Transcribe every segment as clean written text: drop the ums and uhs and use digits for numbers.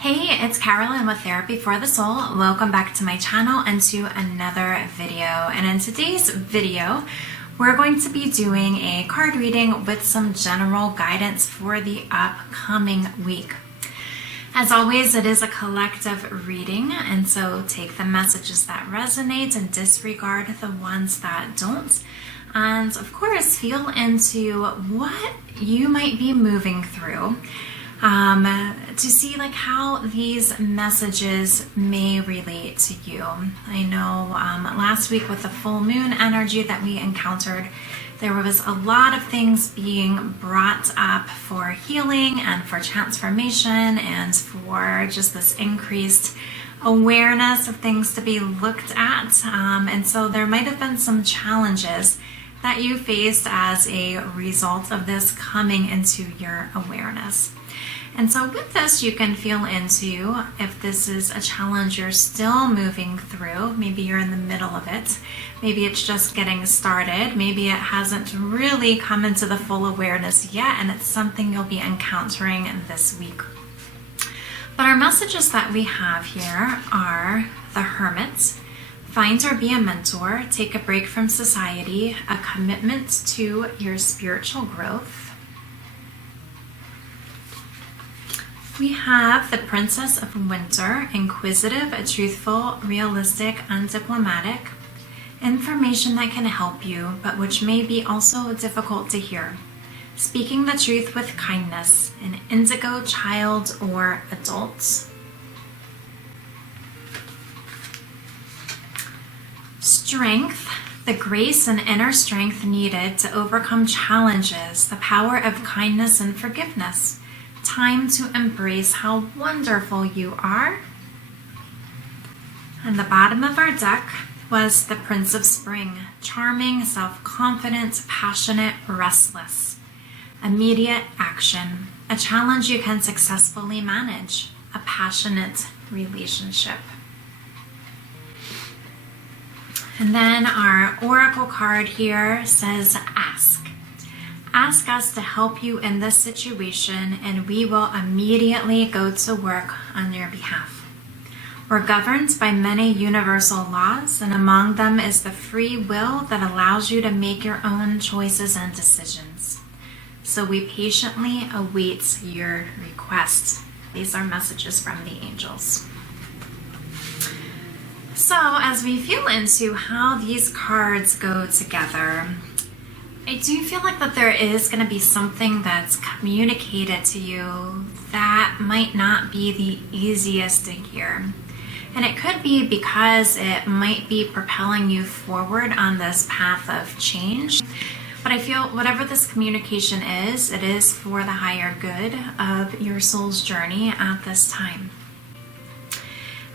Hey, it's Carolyn with Therapy for the Soul. Welcome back to my channel and to another video. And in today's video, we're going to be doing a card reading with some general guidance for the upcoming week. As always, it is a collective reading, and so take the messages that resonate and disregard the ones that don't. And of course, feel into what you might be moving through. To see like how these messages may relate to you. I know last week with the full moon energy that we encountered, there was a lot of things being brought up for healing and for transformation and for just this increased awareness of things to be looked at. And so there might have been some challenges that you faced as a result of this coming into your awareness. And so with this, you can feel into if this is a challenge you're still moving through. Maybe you're in the middle of it. Maybe it's just getting started. Maybe it hasn't really come into the full awareness yet, and it's something you'll be encountering this week. But our messages that we have here are the Hermit, find or be a mentor, take a break from society, a commitment to your spiritual growth. We have the Princess of Winter, inquisitive, truthful, realistic, and diplomatic. Information that can help you, but which may be also difficult to hear. Speaking the truth with kindness, an indigo child or adult. Strength, the grace and inner strength needed to overcome challenges, the power of kindness and forgiveness. Time to embrace how wonderful you are. And the bottom of our deck was the Prince of Spring, charming, self-confident, passionate, restless. Immediate action, a challenge you can successfully manage, a passionate relationship. And then our oracle card here says ask. Ask us to help you in this situation, and we will immediately go to work on your behalf. We're governed by many universal laws, and among them is the free will that allows you to make your own choices and decisions. So we patiently await your requests. These are messages from the angels. So as we feel into how these cards go together, I do feel like that there is going to be something that's communicated to you that might not be the easiest to hear. And it could be because it might be propelling you forward on this path of change. But I feel whatever this communication is, it is for the higher good of your soul's journey at this time.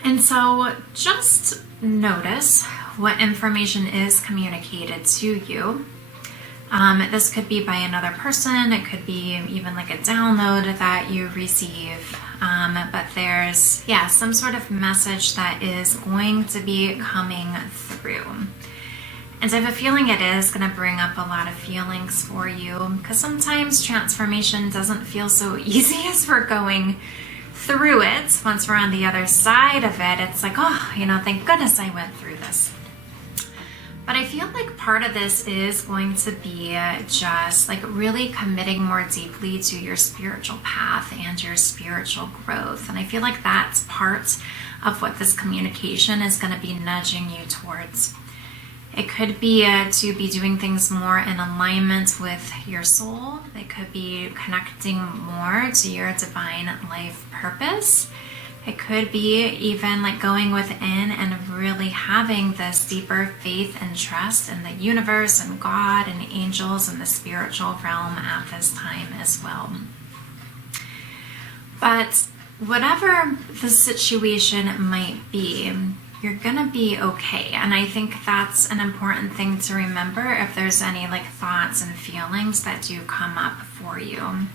And so just notice what information is communicated to you. This could be by another person, it could be even like a download that you receive, but there's, some sort of message that is going to be coming through. And I have a feeling it is going to bring up a lot of feelings for you, because sometimes transformation doesn't feel so easy as we're going through it. Once we're on the other side of it, it's like, thank goodness I went through this. But I feel like part of this is going to be just like really committing more deeply to your spiritual path and your spiritual growth. And I feel like that's part of what this communication is going to be nudging you towards. It could be to be doing things more in alignment with your soul. It could be connecting more to your divine life purpose. It could be even like going within and really having this deeper faith and trust in the universe and God and angels and the spiritual realm at this time as well. But whatever the situation might be, you're gonna be okay. And I think that's an important thing to remember if there's any like thoughts and feelings that do come up for you.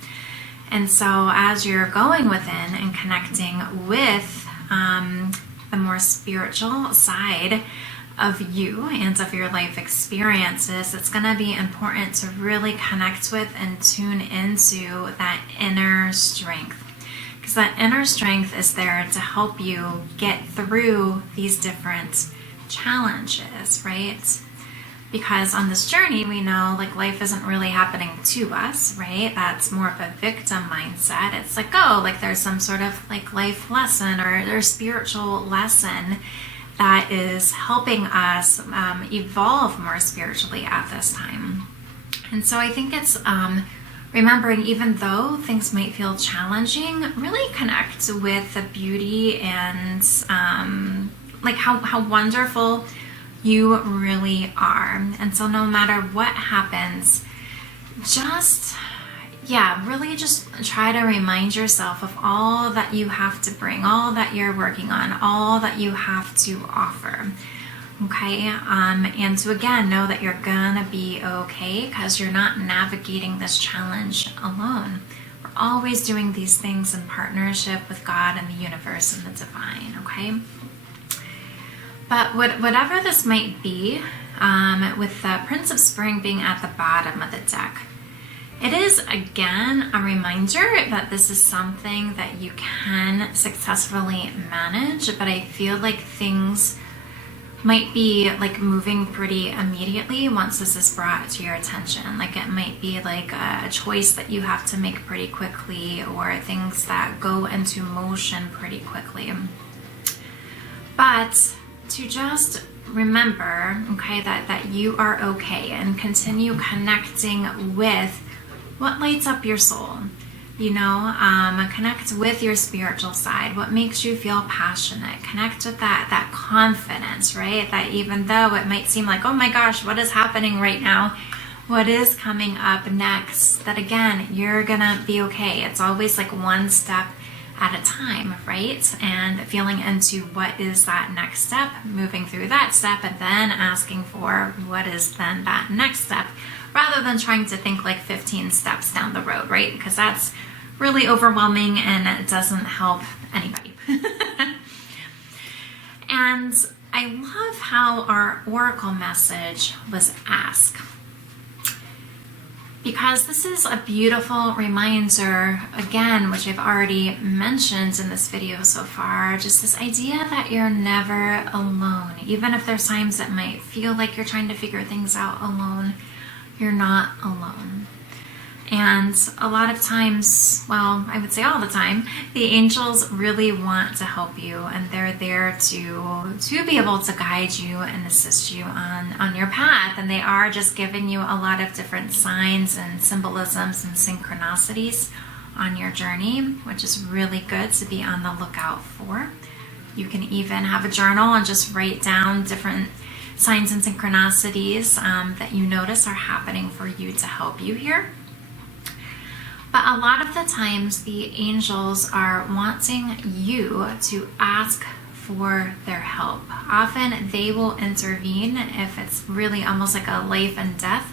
And so as you're going within and connecting with the more spiritual side of you and of your life experiences, it's going to be important to really connect with and tune into that inner strength. because that inner strength is there to help you get through these different challenges, right? Because on this journey, we know like life isn't really happening to us, right? That's more of a victim mindset. It's like, oh, like there's some sort of like life lesson or spiritual lesson that is helping us evolve more spiritually at this time. And so I think it's remembering, even though things might feel challenging, really connect with the beauty and like how wonderful you really are. And so no matter what happens, really just try to remind yourself of all that you have to bring, all that you're working on, all that you have to offer. Okay, and to again know that you're gonna be okay, because you're not navigating this challenge alone. We're always doing these things in partnership with God and the universe and the divine, okay? But whatever this might be, with the Prince of Spring being at the bottom of the deck, it is again a reminder that this is something that you can successfully manage, but I feel like things might be like moving pretty immediately once this is brought to your attention. Like it might be like a choice that you have to make pretty quickly, or things that go into motion pretty quickly. But to just remember, okay, that you are okay, and continue connecting with what lights up your soul. You know, connect with your spiritual side, what makes you feel passionate. Connect with that confidence, right? That even though it might seem like, oh my gosh, what is happening right now? What is coming up next? That again, you're gonna be okay. It's always like one step at a time, right? And feeling into what is that next step, moving through that step, and then asking for what is then that next step, rather than trying to think like 15 steps down the road, right? Because that's really overwhelming and it doesn't help anybody. And I love how our oracle message was ask, because this is a beautiful reminder, again, which I've already mentioned in this video so far, just this idea that you're never alone. Even if there's times that might feel like you're trying to figure things out alone, you're not alone. And a lot of times, well, I would say all the time, the angels really want to help you, and they're there to be able to guide you and assist you on your path. And they are just giving you a lot of different signs and symbolisms and synchronicities on your journey, which is really good to be on the lookout for. You can even have a journal and just write down different signs and synchronicities that you notice are happening for you to help you here. But a lot of the times the angels are wanting you to ask for their help. Often they will intervene if it's really almost like a life and death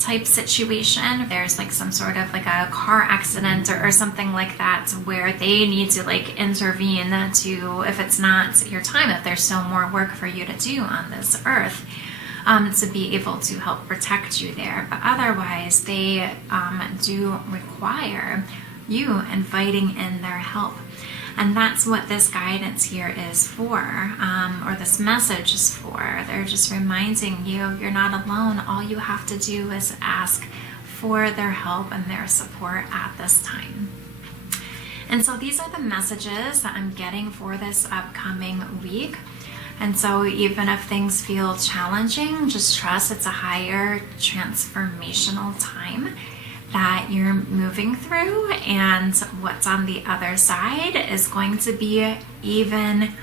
type situation. There's like some sort of like a car accident or something like that, where they need to like intervene to, if it's not your time, if there's still more work for you to do on this earth, to be able to help protect you there. But otherwise, they do require you inviting in their help. And that's what this guidance here is for, or this message is for. They're just reminding you you're not alone. All you have to do is ask for their help and their support at this time. And so these are the messages that I'm getting for this upcoming week. And so even if things feel challenging, just trust it's a higher transformational time that you're moving through, and what's on the other side is going to be even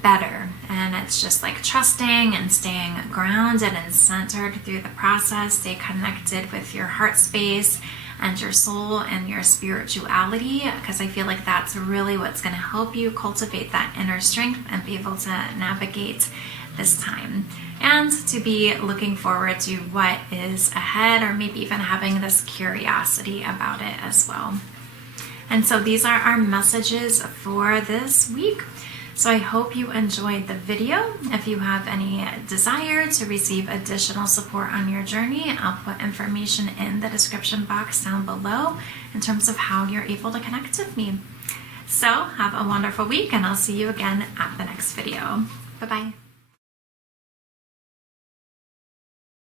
better. And it's just like trusting and staying grounded and centered through the process. Stay connected with your heart space and your soul and your spirituality, because I feel like that's really what's going to help you cultivate that inner strength and be able to navigate this time, and to be looking forward to what is ahead, or maybe even having this curiosity about it as well. And so these are our messages for this week. So I hope you enjoyed the video. If you have any desire to receive additional support on your journey, I'll put information in the description box down below in terms of how you're able to connect with me. So have a wonderful week, and I'll see you again at the next video. Bye-bye.